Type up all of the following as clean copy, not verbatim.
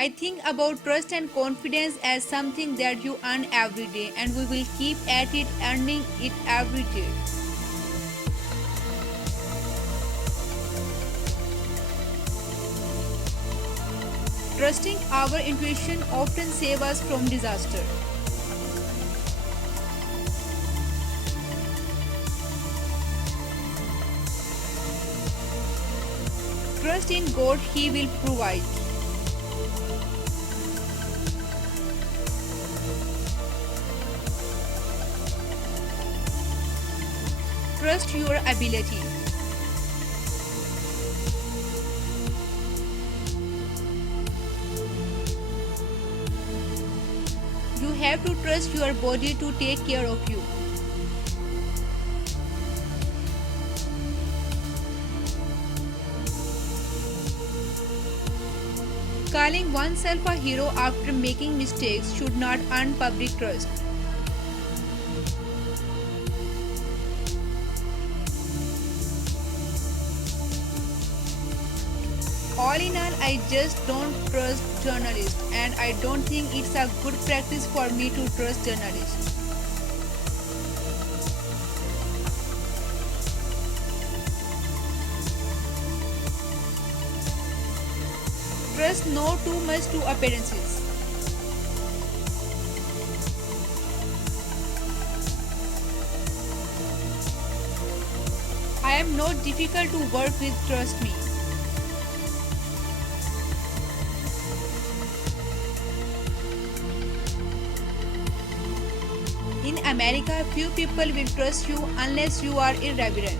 I think about trust and confidence as something that you earn every day, and we will keep at it, earning it every day. Trusting our intuition often saves us from disaster. Trust in God, He will provide. Trust your ability. You have to trust your body to take care of you. Calling oneself a hero after making mistakes should not earn public trust. All in all, I just don't trust journalists, and I don't think it's a good practice for me to trust journalists. Trust no too much to appearances. I am not difficult to work with, trust me. In America, few people will trust you unless you are irreverent.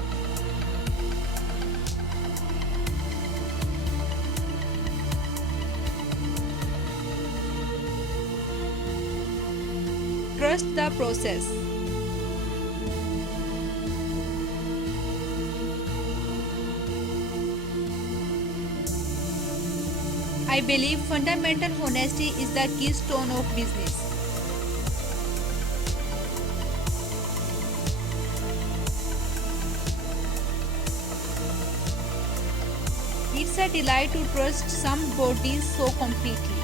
Trust the process. I believe fundamental honesty is the keystone of business. It's a delight to trust somebody so completely.